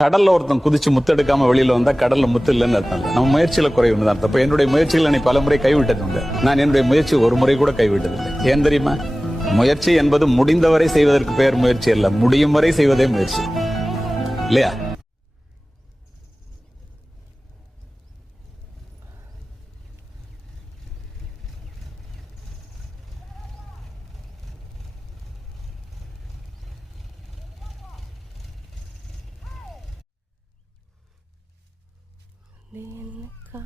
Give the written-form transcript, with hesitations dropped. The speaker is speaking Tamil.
கடல்ல ஒருத்தன் குதிச்சு முத்து எடுக்காம வெளியில வந்தா கடல்ல முத்து இல்லைன்னு அர்த்தம் இல்லை. நம்ம முயற்சியில குறைவு தான். அப்ப என்னுடைய முயற்சிகளை நீ பல முறை கைவிட்டது உண்டு. நான் என்னுடைய முயற்சி ஒரு முறை கூட கைவிட்டதில்லை. ஏன் தெரியுமா? முயற்சி என்பது முடிந்தவரை செய்வதற்கு பெயர் முயற்சி அல்ல, முடியும் வரை செய்வதே முயற்சி இல்லையா? Linka